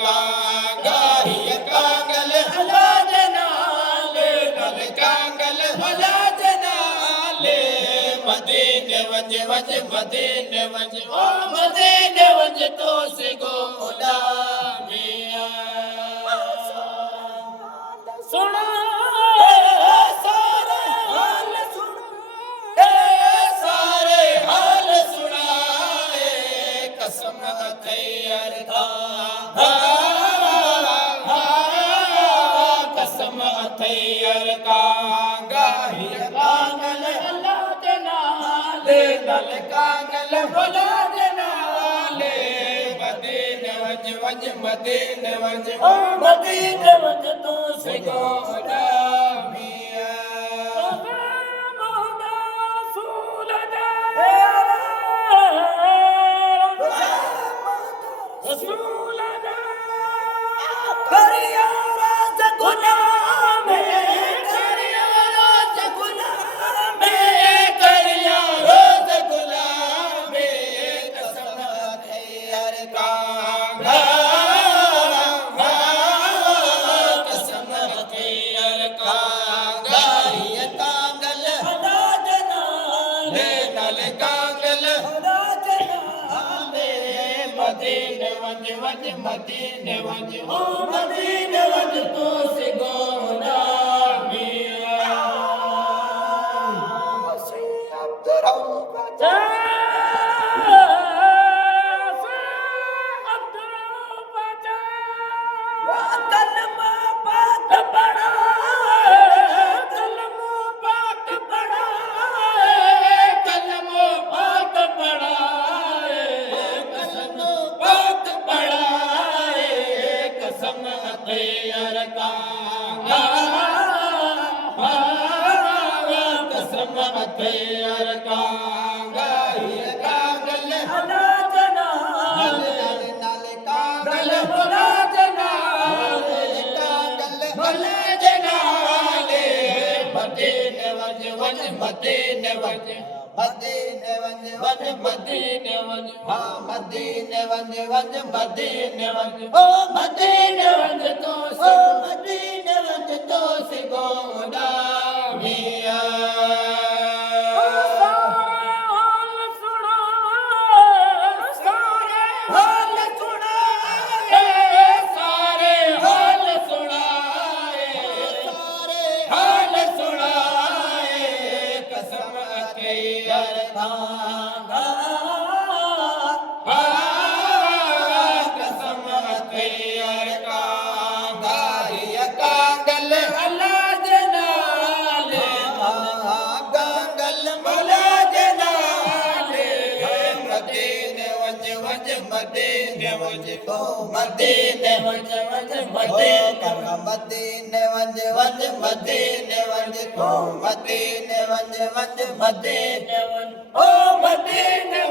कांगा ही कांगल हला जनाले नल कांगल हला जनाले मदीने वंज वंज मदीने वंज ओ मदीने वंज तो सिगोला मिया सुना सारे हाल सुना सारे हाल सुनाए कसम अथैयर का कसम अथैयर का गाही कांगल अल्लाह जनाले नल कांगल भला जनाले मदीने वंज वंज मदीने वंज ओ मदीने वंज तो सिगोला मिया मदीने वंज वंज मदीने वंज ओ मदीने वंज तो सिगोला मिया कसम अथैयर का गाही कांगल हला जनाले नल कांगल भला जनाले कांगल भला जनाले मदीने वंज वंज मदीने वंज मदीने वंज वंज मदीने वंज हाँ मदीने वंज वंज मदीने वंज ओ मदीने वंज तो ओ मदीने वंज तो सिगोला मिया कसम अथैयर का गाही कांगल हला जनाले कांगल भला जनाले मदीने वंज वंज मदीने वंज ओ मदीने वंज वंज मदीने वंज वंज मदीने वंज ओ मदीने वंज वंज मदीने वंज ओ मदीने